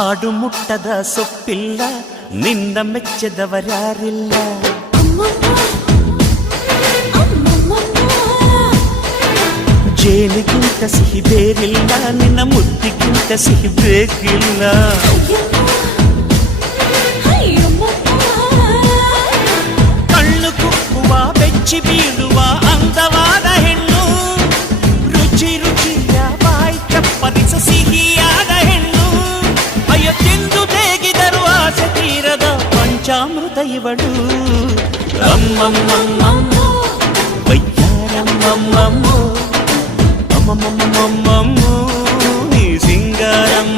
ಹಾಡು ಮುಟ್ಟದ ಸೊಪ್ಪಿಲ್ಲ, ನಿನ್ನ ಮೆಚ್ಚದವರ್ಯಾರಿಲ್ಲ. ಜೇನಿಗಿಂತ ಸಿಹಿ ಬೇರಿಲ್ಲ, ನಿನ್ನ ಮುದ್ದಿಗಿಂತ ಸಿಹಿ ಬೇಕಿಲ್ಲ. ಕಣ್ಣು ಕುಕ್ಕುವ ಬೆಚ್ಚಿ ಬೀಳುವ ಅಂದವಾದ ಹೆಣ್ಣು, ರುಚಿ ರುಚಿಯ ಬಾಯಿ ಚಪ್ಪರಿಸ ಸಿಹಿಯಾದ ಹೆಣ್ಣು. ಅಯ್ಯೋ ತಿಂದು ಬೇಗಿದರು ಆಸೆ ತೀರದ ಪಂಚಾಮೃತ ಇವಳು. ಅಮ್ಮಮ್ಮಮ್ಮಮ್ಮೋ ವಯ್ಯಾರಮ್ಮಮ್ಮಮ್ಮೋ ಅಮ್ಮಮ್ಮಮ್ಮಮ್ಮೋ ನೀ ಸಿಂಗಾರಮ್ಮ.